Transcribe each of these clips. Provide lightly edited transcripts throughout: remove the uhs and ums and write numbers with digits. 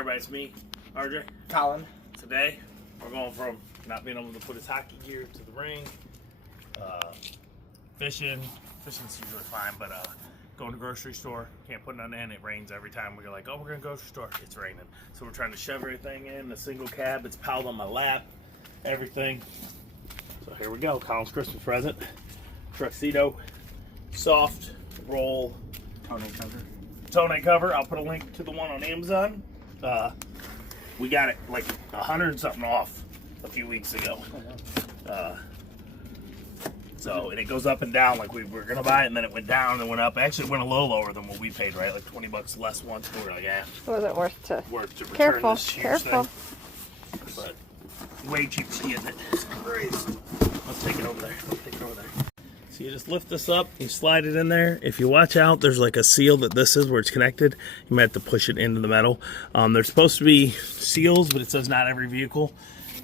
Everybody, it's me, RJ. Collin. Today, we're going from not being able to put his hockey gear to the ring, fishing's usually fine, but going to the grocery store, can't put none in, it rains every time. We're like, oh, we're going to grocery store, it's raining. So we're trying to shove everything in a single cab. It's piled on my lap, everything. So here we go, Collin's Christmas present. TruXedo soft roll Tonneau cover. I'll put a link to the one on Amazon. We got it like 100 something off a few weeks ago. So, and it goes up and down. Like we were gonna buy it, and then it went down and went up. Actually, it went a little lower than what we paid, right? Like 20 bucks less once. But we're like, yeah, was it worth to return careful, this huge careful. thing. But way cheap to get it. It's crazy. Let's take it over there. So you just lift this up, you slide it in there. If you watch out, there's like a seal that this is where it's connected. You might have to push it into the metal. There's supposed to be seals, but it says not every vehicle.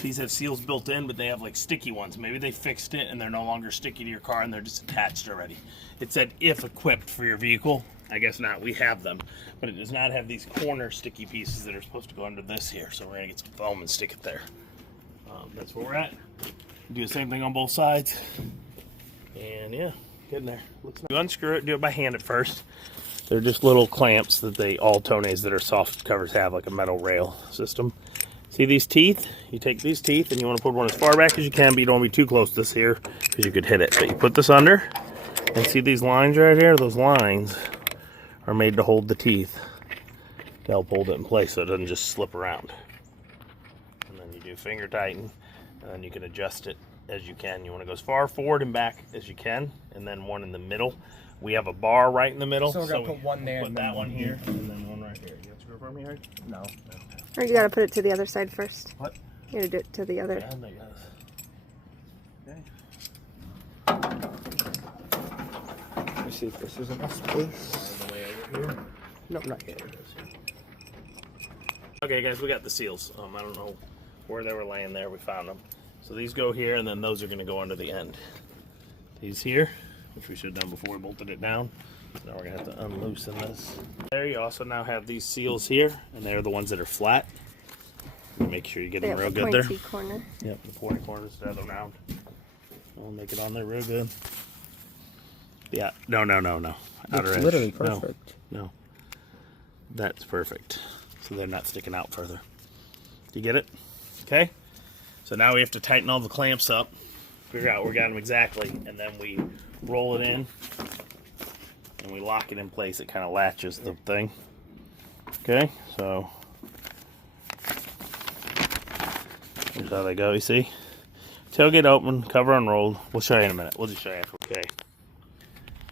These have seals built in, but they have like sticky ones. Maybe they fixed it and they're no longer sticky to your car and they're just attached already. It said if equipped for your vehicle. I guess not, we have them. But it does not have these corner sticky pieces that are supposed to go under this here. So we're gonna get some foam and stick it there. That's where we're at. Do the same thing on both sides. And yeah, get in there. You unscrew it, do it by hand at first. They're just little clamps that all Tonneaus that are soft covers have, like a metal rail system. See these teeth? You take these teeth and you want to put one as far back as you can, but you don't want to be too close to this here because you could hit it. But you put this under, and see these lines right here? Those lines are made to hold the teeth to help hold it in place so it doesn't just slip around. And then you do finger tighten, and then you can adjust it as you can. You want to go as far forward and back as you can, and then one in the middle. We have a bar right in the middle, so we're gonna put one there, put that one here, and then one right here. You have to go for me, right? No. Or you gotta put it to the other side first. What? You gotta do it to the other. Yeah, I think Let me see if this is enough space. all the way over here. Nope, not yet. Okay, guys, we got the seals. I don't know where they were laying there. We found them. So these go here, and then those are going to go under the end. These here, which we should have done before we bolted it down. Now we're going to have to unloosen this. There, you also now have these seals here, and they're the ones that are flat. Make sure you get them real good there. Corner. Yep, the pointy corners instead of the round. We'll make it on there real good. Yeah, no. It's literally perfect. No. That's perfect. So they're not sticking out further. Do you get it? Okay. So now we have to tighten all the clamps up, figure out where we got them exactly, and then we roll it in and we lock it in place. It kind of latches the thing. Okay, so here's how they go, you see? Tailgate open, cover unrolled. We'll show you in a minute. We'll just show you after. Okay.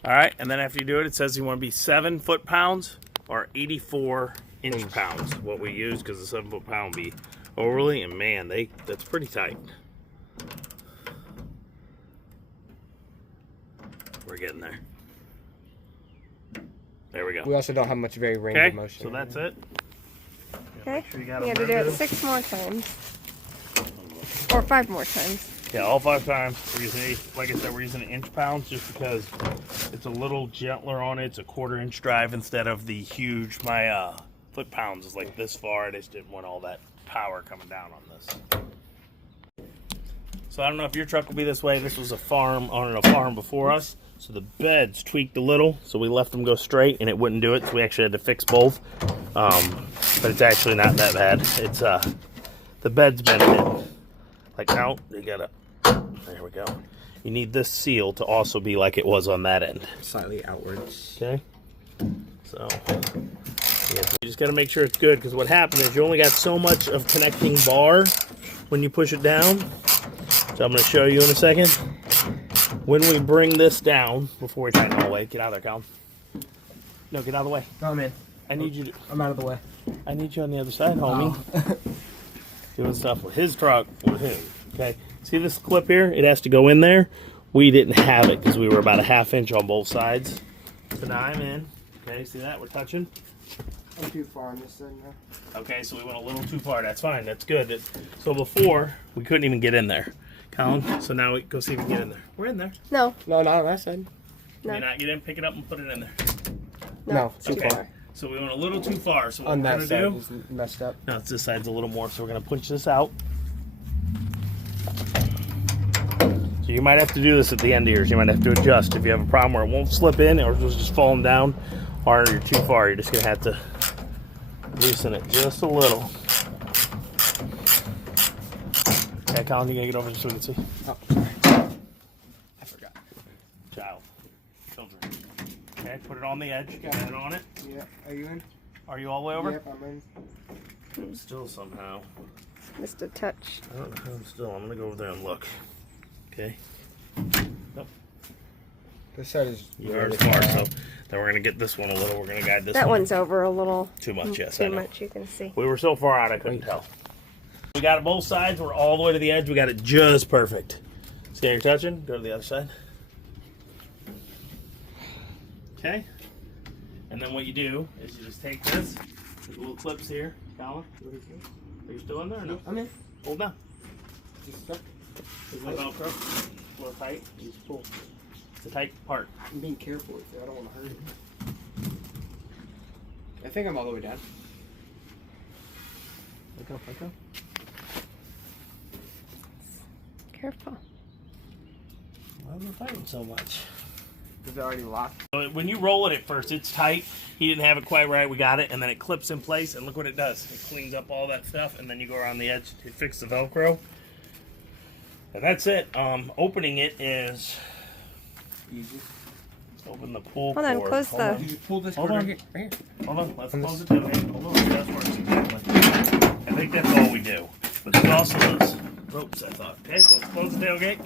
Alright, and then after you do it, it says you want to be 7 foot-pounds or 84 inch-pounds. What we use, because the 7 foot-pound be overly, and man, that's pretty tight. We're getting there. There we go. We also don't have much range of motion. So that's it. Okay. Sure you have to do it 6 more times. Or 5 more times. Yeah, all 5 times. We're using, like I said, we're using inch-pounds just because it's a little gentler on it. It's a 1/4 inch drive instead of the huge, my foot-pounds is like this far. I just didn't want all that power coming down on this. So I don't know if your truck will be this way. This was a farm on a farm before us, so the beds tweaked a little, so we left them go straight and it wouldn't do it, so we actually had to fix both. But it's actually not that bad. It's the bed's bent in. Like now you gotta, there we go. You need this seal to also be like it was on that end. Slightly outwards. Okay. So yeah, you just got to make sure it's good, because what happened is you only got so much of connecting bar when you push it down. So I'm going to show you in a second. When we bring this down, before we tighten it all the way, get out of there, Colin. No, get out of the way. No, I'm in. I need you to. I'm out of the way. I need you on the other side, homie. Oh. Doing stuff with his truck with him. Okay. See this clip here? It has to go in there. We didn't have it because we were about a 1/2 inch on both sides. So now I'm in. Okay, see that? We're touching. I'm too far on this end now. Okay, so we went a little too far. That's fine. That's good. So before, we couldn't even get in there. Colin, so now we go see if we can get in there. We're in there. No. No, not on that side. No. Can you not get in, pick it up, and put it in there? No, it's too Okay. far. So we went a little too far. So what On we're that gonna side do? is messed up. No, it's this side's a little more. So we're gonna punch this out. So you might have to do this at the end of yours. You might have to adjust if you have a problem where it won't slip in or it's just falling down, or you're too far. You're just gonna have to loosen it just a little. Okay, Colin, you gonna get over so we can see? Oh, sorry. I forgot. Child. Children. Okay, put it on the edge. Get it on it. Yeah. Are you in? Are you all the way over? Yep, I'm in. Still somehow. Just a touch. I don't know how I'm still. I'm gonna go over there and look. Okay. Nope. This side is You are really smart. far. So then we're gonna get this one a little. We're gonna guide this That one. one's over a little. Too much, yes. Too I know. much, you can see. We were so far out I couldn't tell. We got it both sides. We're all the way to the edge. We got it just perfect. See how you're touching? Go to the other side. Okay. And then what you do is you just take this. There's little clips here. Colin, are you still in there or no? I'm in. Hold down. Just stuck. Is my Velcro a little tight? You just pull. It's a tight part. I'm being careful with it. I don't want to hurt it. I think I'm all the way down. Let go, let go. Careful. Why am I fighting so much? Is it already locked? So when you roll it at first, it's tight. He didn't have it quite right. We got it, and then it clips in place, and look what it does. It cleans up all that stuff, and then you go around the edge to fix the Velcro. And that's it. Opening it is Easy. open the pull Hold on, cord. close Hold the- on. You just pull this Hold cord on. right here. Hold on, let's On close this- the tailgate. Hold on, that works exactly. I think that's all we do. But there's also those ropes, I thought. Okay, so let's close the tailgate.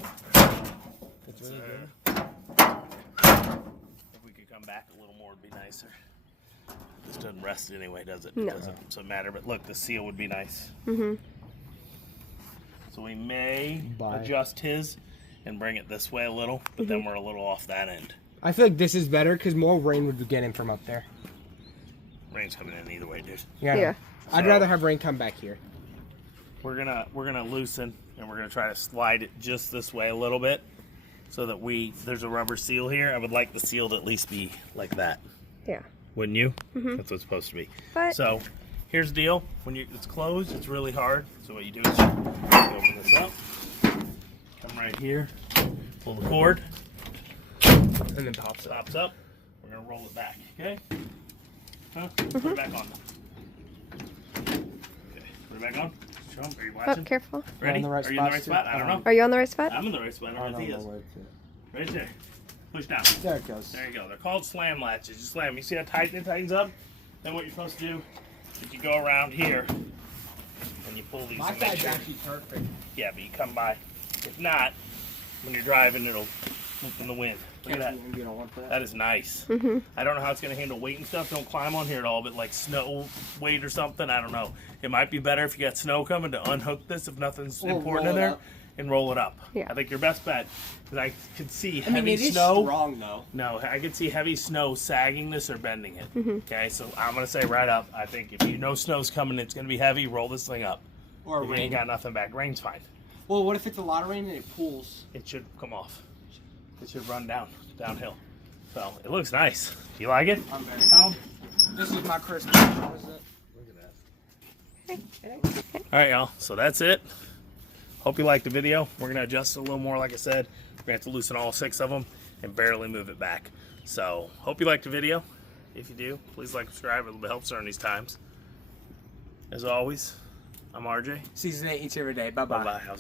It's really good. If we could come back a little more, it'd be nicer. This doesn't rest anyway, does it? No. It doesn't matter, but look, the seal would be nice. Mm-hmm. So we may Bye. adjust his and bring it this way a little, but then we're a little off that end. I feel like this is better because more rain would be getting from up there. Rain's coming in either way, dude. Yeah. I'd So- rather have rain come back here. We're gonna loosen and we're gonna try to slide it just this way a little bit so that there's a rubber seal here. I would like the seal to at least be like that. Yeah. Wouldn't you? That's what it's supposed to be. But So here's the deal. When it's closed, it's really hard. So what you do is you open this up, come right here, pull the cord, And then pops up. pops up. We're gonna roll it back. Okay? Huh? Put it back on. Okay. Put it back on. Show 'em. Are you oh, watching? careful. Ready? On the right Are you in the spot, right too? spot? I don't know. Are you on the right spot? I'm in the right spot. I I don't know don't if he know is. where it's at. Right there. Push down. There it goes. There you go. They're called slam latches. You slam. You see how tight it tightens up? Then what you're supposed to do is you go around here and you pull these. My and make side's sure- actually perfect. Yeah, but you come by. If not, when you're driving, it'll move in the wind. Look at that. You don't want that. That is nice. Mm-hmm. I don't know how it's going to handle weight and stuff. Don't climb on here at all, but like snow weight or something, I don't know. It might be better if you got snow coming to unhook this if nothing's Or important roll in it there up. and roll it up. Yeah. I think your best bet because I could see I mean, heavy it is snow. strong though. No, I could see heavy snow sagging this or bending it. Mm-hmm. Okay, so I'm going to say right up. I think if you know snow's coming, it's going to be heavy, roll this thing up. Or If you rain. ain't got nothing back, rain's fine. Well, what if it's a lot of rain and it pools? It should come off. It should run downhill. So it looks nice. Do you like it? I'm very. Tom? This is my Christmas. What is it? Look at that. All right, y'all. So that's it. Hope you liked the video. We're gonna adjust it a little more, like I said. We're gonna have to loosen all 6 of them and barely move it back. So hope you liked the video. If you do, please like, subscribe. It helps during these times. As always, I'm RJ. Season 8 each every day. Bye bye. Bye-bye.